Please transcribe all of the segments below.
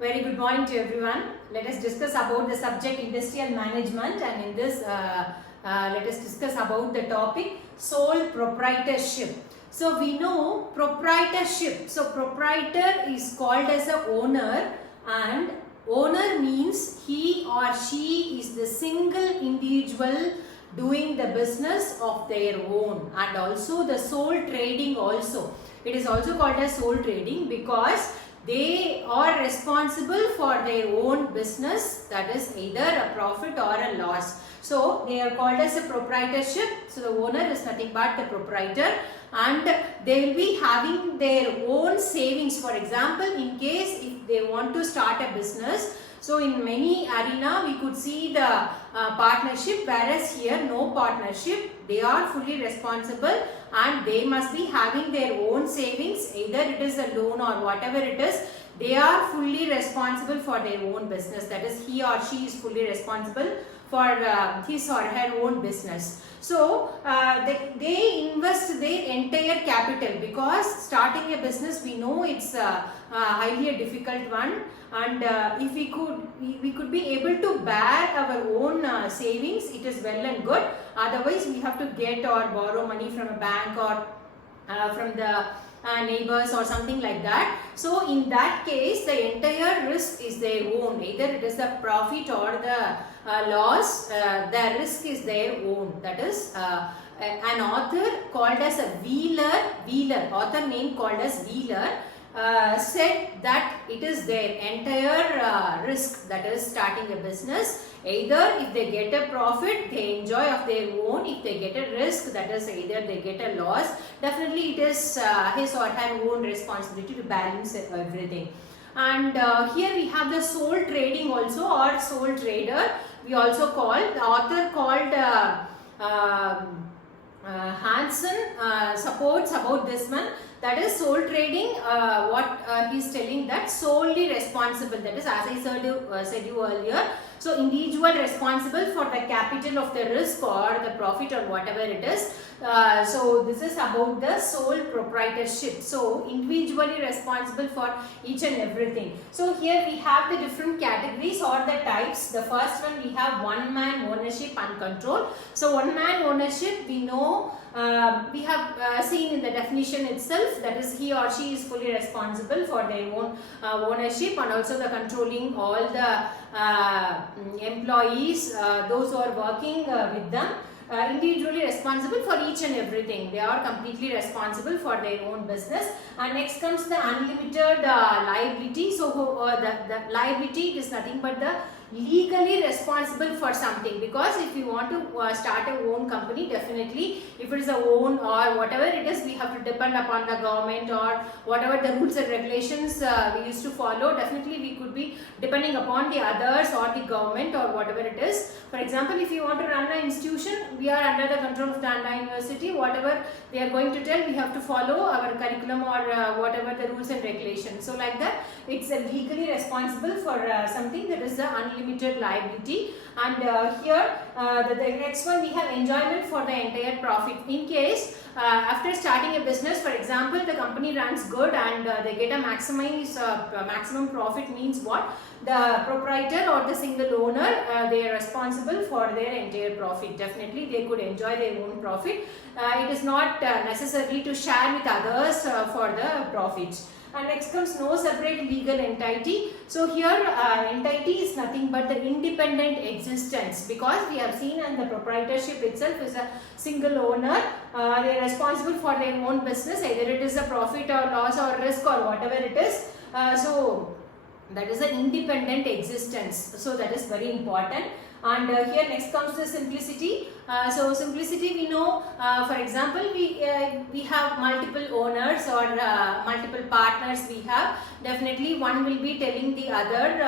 Very good morning to everyone. Let us discuss about the subject industrial management, and in this let us discuss about the topic sole proprietorship. So we know proprietorship. So proprietor is called as a owner, and owner means he or she is the single individual doing the business of their own, and also the sole trading also. It is also called as sole trading because they are responsible for their own business, that is either a profit or a loss. So they are called as a proprietorship. So the owner is nothing but the proprietor, and they will be having their own savings. For example, in case if they want to start a business, so in many arena we could see the partnership, whereas here no partnership. They are fully responsible and they must be having their own savings, either it is a loan or whatever it is. They are fully responsible for their own business, that is he or she is fully responsible for his or her own business. So they invest their entire capital, because starting a business we know it's highly a difficult one, and if we could be able to bear our own savings, it is well and good. Otherwise we have to get or borrow money from a bank or from the neighbors or something like that. So in that case the entire risk is their own, either it is the profit or the loss, the risk is their own. That is an author called as a Wheeler, author name called as Wheeler, said that it is their entire risk, that is starting a business. Either if they get a profit, they enjoy of their own. If they get a risk, that is either they get a loss, definitely it is his or her own responsibility to balance everything. And here we have the sole trading also, or sole trader we also call. The author called Hansen supports about this one, that is sole trading. What he is telling, that solely responsible, that is as I said you earlier. So individual responsible for the capital of the risk or the profit or whatever it is. So this is about the sole proprietorship. So individually responsible for each and everything. So here we have the different categories or the types. The first one we have one man ownership and control. So one man ownership, we know we have seen in the definition itself, that is he or she is fully responsible for their own ownership, and also the controlling all the employees, those who are working with them. Individually responsible for each and everything. They are completely responsible for their own business. And next comes the unlimited liability. So the liability is nothing but the legally responsible for something, because if you want to start a own company, definitely if it is a own or whatever it is, we have to depend upon the government or whatever the rules and regulations we used to follow. Definitely we could be depending upon the others or the government or whatever it is. For example, if you want to run an institution, we are under the control of the University. Whatever they are going to tell, we have to follow our curriculum or whatever the rules and regulations. So like that, it's legally responsible for something, that is the unlimited liability. And here the next one we have enjoyment for the entire profit. In case after starting a business, for example, the company runs good and they get a maximum profit, means what? The proprietor or the single owner, they are responsible for their entire profit. Definitely they could enjoy their own profit. It is not necessary to share with others for the profits. And next comes no separate legal entity. So here entity is nothing but the independent existence, because we have seen in the proprietorship itself is a single owner. They are responsible for their own business, either it is a profit or loss or risk or whatever it is. So that is an independent existence. So that is very important. And here next comes the simplicity. So simplicity, we know, for example, we have multiple owners or multiple partners we have. Definitely one will be telling the other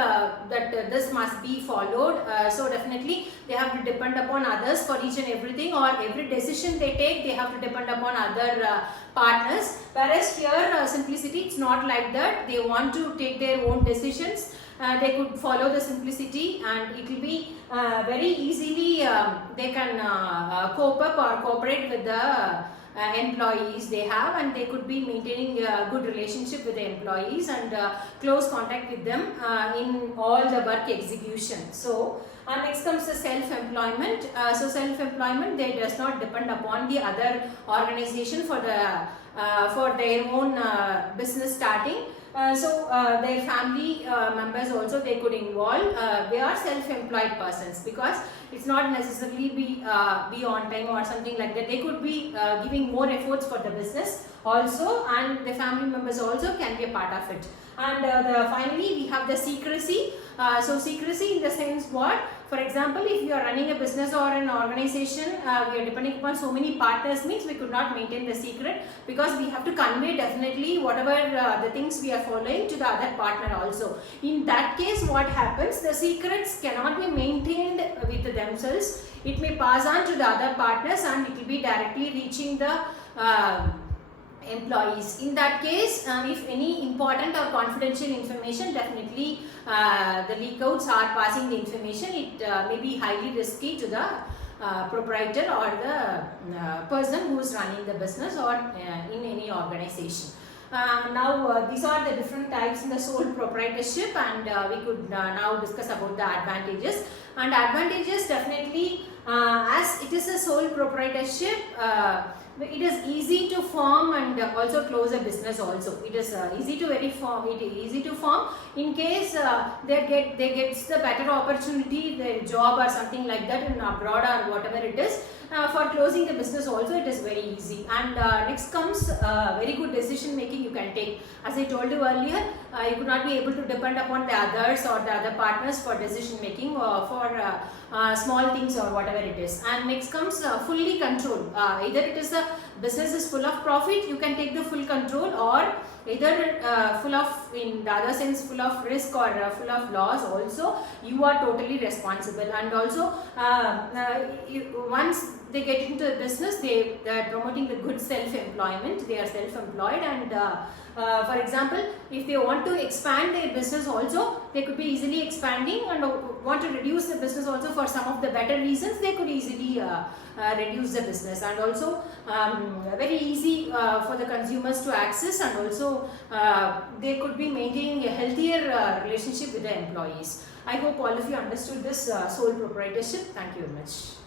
that this must be followed. So definitely they have to depend upon others for each and everything, or every decision they take, they have to depend upon other partners. Whereas here simplicity, it's not like that. They want to take their own decisions. They could follow the simplicity, and it will be very easily they can cope up or cooperate with the employees they have, and they could be maintaining a good relationship with the employees and close contact with them in all the work execution. So next comes the self-employment. So self-employment, they does not depend upon the other organization for their own business starting. Their family members also they could involve. They are self-employed persons, because it's not necessarily be on time or something like that. They could be giving more efforts for the business also, and the family members also can be a part of it. And finally we have the secrecy. So secrecy in the sense what? For example, if you are running a business or an organization, we are depending upon so many partners, means we could not maintain the secret, because we have to convey definitely whatever the things we are following to the other partner also. In that case, what happens? The secrets cannot be maintained with themselves. It may pass on to the other partners, and it will be directly reaching the employees. In that case, if any important or confidential information, definitely the leak outs are passing the information, it may be highly risky to the proprietor or the person who is running the business or in any organization. Now these are the different types in the sole proprietorship, and we could now discuss about the advantages. And advantages, definitely as it is a sole proprietorship, it is easy to form and also close a business also. It is easy to form in case they gets the better opportunity, the job or something like that in abroad or whatever it is. For closing the business also, it is very easy. And next comes very good decision making you can take. As I told you earlier, you could not be able to depend upon the others or the other partners for decision making or for small things or whatever it is. And next comes fully control. Either it is a business is full of profit, you can take the full control, or either full of, in the other sense, full of risk or full of loss also, you are totally responsible. And also once they get into the business, they are promoting the good self-employment. They are self-employed, and for example, if they want to expand their business also, they could be easily expanding, and want to reduce the business also for some of the better reasons, they could easily reduce the business. And also very easy for the consumers to access, and also they could be maintaining a healthier relationship with the employees. I hope all of you understood this sole proprietorship. Thank you very much.